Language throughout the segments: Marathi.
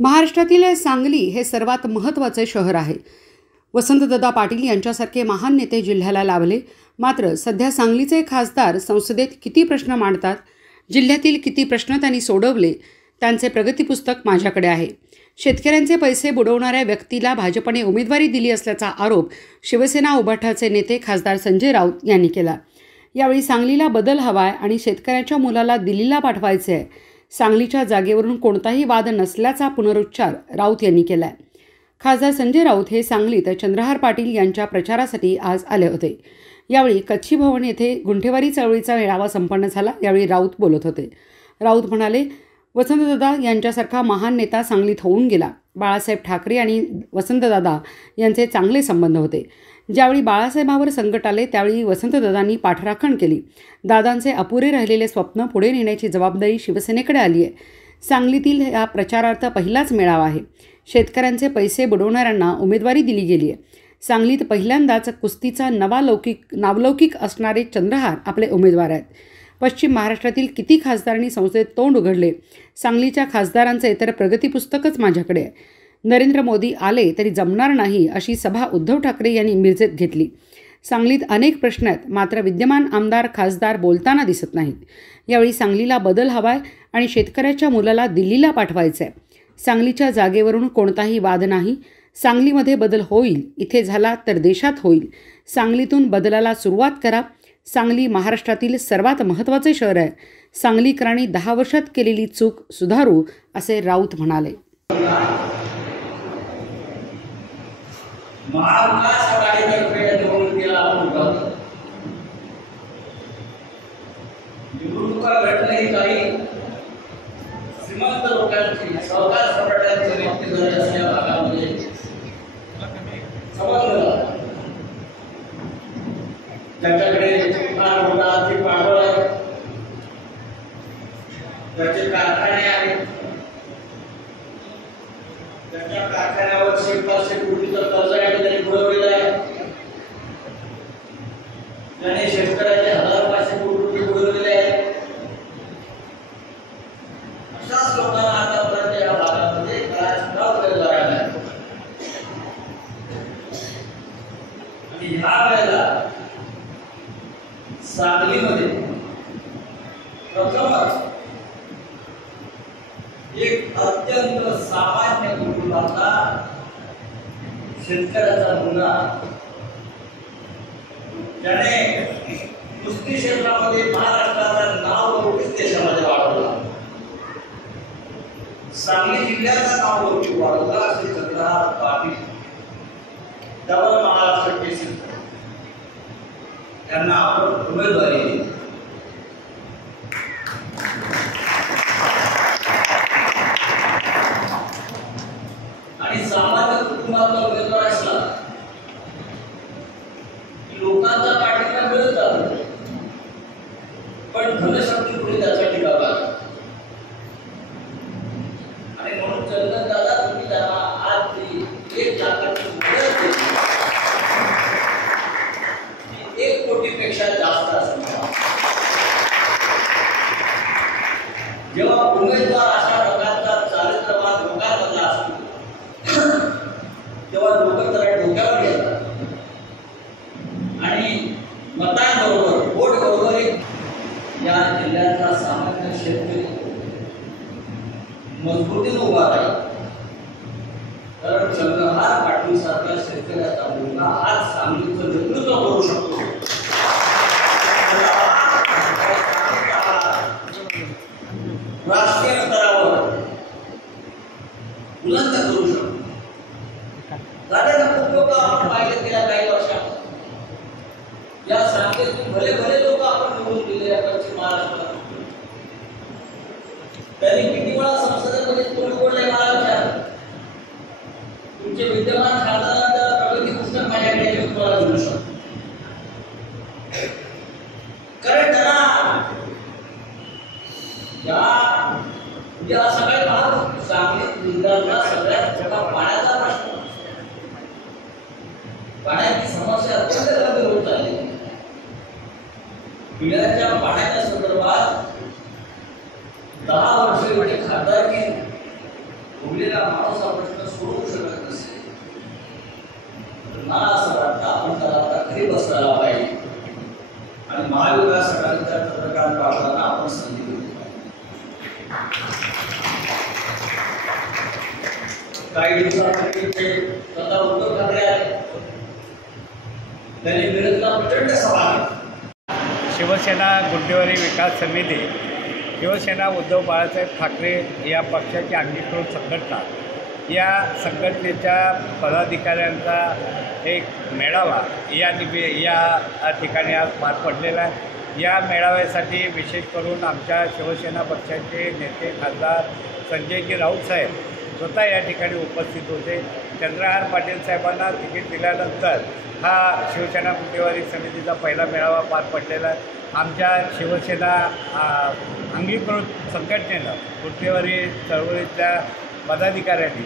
महाराष्ट्रातील सांगली हे सर्वात महत्त्वाचे शहर आहे। वसंतदादा पाटील यांच्यासारखे महान नेते जिल्ह्याला लाभले। मात्र सध्या सांगलीचे खासदार संसदेत किती प्रश्न मांडतात, जिल्ह्यातील किती प्रश्न त्यांनी सोडवले, त्यांचे प्रगती पुस्तक माझ्याकडे आहे। शेतकऱ्यांचे पैसे बुडवणाऱ्या व्यक्तीला भाजपने उमेदवारी दिली असल्याचा आरोप शिवसेना उभाठाचे नेते खासदार संजय राऊत यांनी केला। यावेळी सांगलीला बदल हवाय आणि शेतकऱ्याच्या मुलाला दिल्लीला पाठवायचे आहे। सांगलीच्या जागेवरून कोणताही वाद नसल्याचा पुनरुच्चार राऊत यांनी केला। खासदार संजय राऊत हे सांगलीत चंद्रहार पाटील यांच्या प्रचारासाठी आज आले होते। यावेळी कच्छी भवन येथे गुंठेवारी चळवळीचा मेळावा संपन्न झाला। यावेळी राऊत बोलत होते। राऊत म्हणाले, वसंतदादा यांच्यासारखा महान नेता सांगलीत होऊन गेला। बाळासाहेब ठाकरे आणि वसंतदादा यांचे चांगले संबंध होते। ज्यावेळी बाळासाहेबांवर संकट आले त्यावेळी वसंतदादांनी पाठराखण केली। दादांचे अपुरे राहिलेले स्वप्न पुढे नेण्याची जबाबदारी शिवसेनेकडे आली आहे। सांगलीतील या प्रचारार्थ पहिलाच मेळावा आहे। शेतकऱ्यांचे पैसे बुडवणाऱ्यांना उमेदवारी दिली गेली आहे। सांगलीत पहिल्यांदाच कुस्तीचा नावलौकिक असणारे चंद्रहार आपले उमेदवार आहेत। पश्चिम महाराष्ट्रातील किती खासदारांनी संसदेत तोंड उघडले, सांगलीच्या खासदारांचे तर प्रगती पुस्तकच माझ्याकडे आहे। नरेंद्र मोदी आले तरी जमणार नाही अशी सभा उद्धव ठाकरे यांनी मिरजेत घेतली। सांगलीत अनेक प्रश्न आहेत, मात्र विद्यमान आमदार खासदार बोलताना दिसत नाहीत। यावेळी सांगलीला बदल हवाय आणि शेतकऱ्याच्या मुलाला दिल्लीला पाठवायचं आहे। सांगलीच्या जागेवरून कोणताही वाद नाही। सांगलीमध्ये बदल होईल, इथे झाला तर देशात होईल। सांगलीतून बदलाला सुरुवात करा। सांगली महाराष्ट्रातील सर्वात महत्त्वाचे शहर आहे। सांगलीकरांनी 10 वर्षात केलेली चूक सुधारू, असे राऊत म्हणाले। महाविकास आघाडीतर्फे निवडणुकीला निवडणुका लढणं ही काही श्रीमंत लोकांची, सहकार सम्राटांची व्यक्ती असलेल्या भागामध्ये समजलं। त्यांच्याकडे फार मोठा आर्थिक भांडवल आहे, त्याचे कारखाने आहेत, त्यांच्या कारखान्यावर 100% कोटीचं कर्ज आहे त्यांनी पुरवलेलं आहे। त्याने शेतकऱ्याचे 1500 कोटी रुपये पुरवलेले आहेत। अशाच लोकांना आतापर्यंत या भागामध्ये काळाच केलेला आहे आणि ह्या वेळेला सांगलीमध्ये प्रथमच एक अत्यंत सामान्य कुटुंबातला शेतकऱ्याचा मुलगा ज्याने कुस्ती क्षेत्रामध्ये महाराष्ट्राचं नाव लौकिक देशामध्ये वाढवला, सांगली जिल्ह्याचं नाव लौकिक वाढवला असे चंद्रहार पाटील डबल महाराष्ट्र केसरी त्यांना आपण उमेदवारी दिली। आणि सामान्य कुटुंबातला उमेदवार असला की लोकांचा पाठिंबा मिळत जातो, पण धनशक्ती पुढे त्यासाठी गावा आणि म्हणून चंदन दादा तुम्ही त्यांना आज 1 लाखाची मदत केली, 1 कोटीपेक्षा जास्त असेल। जेव्हा उमेदवार अशा प्रकारचा चारित्र्यवान लोकांमधला असतो तेव्हा लोक त्याला डोक्यावर घेतात आणि मतांबरोबर वोट बरोबर या जिल्ह्याचा सामान्य शेतकरी मजबूतीने उभा राहील। कारण चंद्रहार पाटील सारख्या शेतकऱ्याचा मुलगा आज सांगलीचं नेतृत्व करू शकतो, राष्ट्रीय स्तरावर बुलंद करू शकतो। खूप लोक आपण पाहिले गेल्या काही वर्षात या सांगलीतून भले लोक आपण निवडून दिले या पश्चिम महाराष्ट्रात, त्यांनी किती वेळा संसदेमध्ये तोंड बोलले मला विचार, तुमचे विद्यमान खासदारांचा प्रगती पुस्तक माझ्याकडे तुम्हाला देऊ शकतो। कारण त्यांना या सगळ्या भाग सांगलीत जिल्ह्यातला सगळ्यात मोठा पाण्याचा प्रश्न, पाण्याची समस्या अत्यंत गंभीर होत चालली। पिण्याच्या पाण्याच्या संदर्भात 10 वर्ष एवढी खासदारकी उरलेला माणूस हा प्रश्न सोडवू शकत नसेल तर मला असं वाटतं आपण त्याला आता घरी बसवायला पाहिजे आणि महाविकास आघाडीच्या पत्रकार पाठवायला आपण संधी दिली काही दिवसांपूर्वी ते स्वतः उद्धव ठाकरे आले, त्यांनी मिरजला प्रचंड सभा घेतली. शिवसेना गुंडेवारी विकास समिती, शिवसेना उद्धव बाळासाहेब ठाकरे या पक्षाची अंगीकृत संघटना, या संघटनेच्या पदाधिकाऱ्यांचा एक मेळावा या ठिकाणी आज पार पडलेला आहे. या मेळाव्यासाठी विशेष करून आमच्या शिवसेना पक्षाचे नेते खासदार संजयजी राऊत साहेब स्वतः या ठिकाणी उपस्थित होते. चंद्रहार पाटील साहेबांना तिकीट दिल्यानंतर हा शिवसेना गुंडेवारी समितीचा पहिला मेळावा पार पडलेला आहे. आमच्या शिवसेना अंगीकृत संघटनेनं गुंडेवारी चळवळीतल्या पदाधिकाऱ्यांनी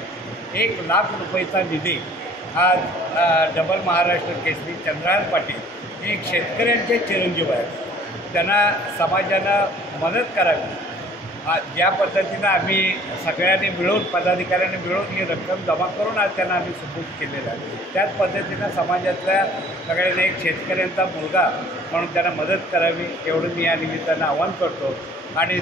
1,00,000 रुपयेचा निधी आज डबल महाराष्ट्र केसरी चंद्रहार पाटील एक शेतकऱ्यांचे चिरंजीव आहेत, त्यांना समाजानं मदत करावी ज्या पद्धतीनं आम्ही सगळ्यांनी मिळून पदाधिकाऱ्यांनी मिळून ही रक्कम जमा करून आज त्यांना आम्ही सुपूर्द केलेलं आहे. त्याच पद्धतीनं समाजातल्या सगळ्यांनी एक शेतकऱ्यांचा मुलगा म्हणून त्यांना मदत करावी एवढं मी या निमित्तानं आवाहन करतो. आणि